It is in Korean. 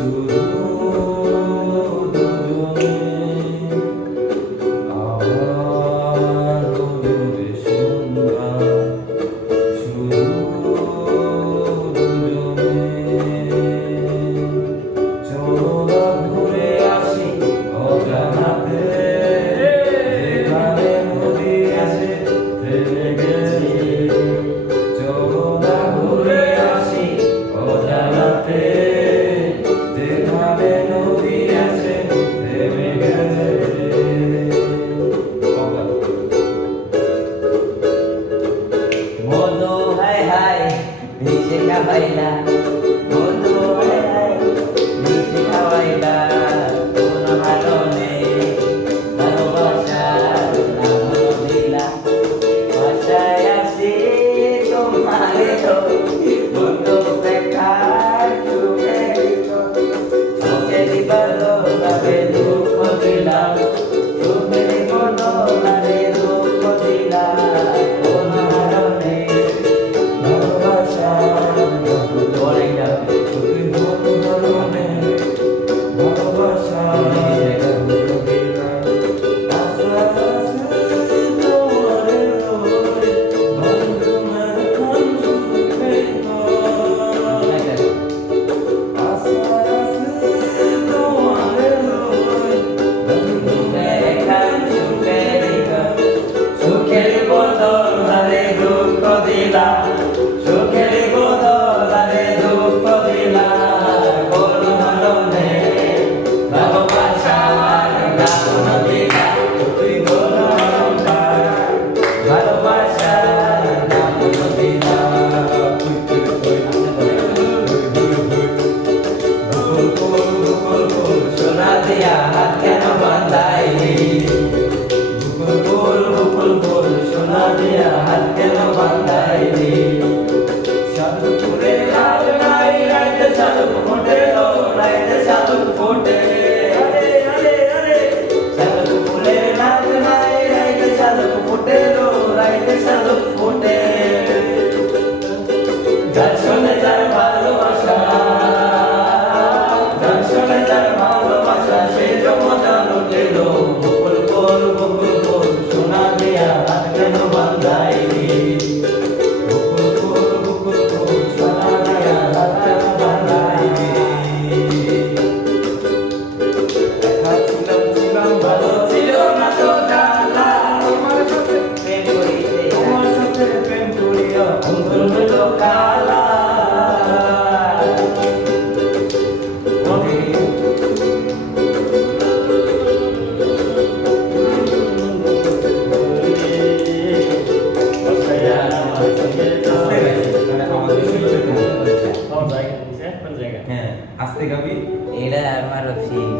주로 노동에 Deixei a bailar. হ্যাঁ আস্তে গাবি? এটা আমার ফিক্স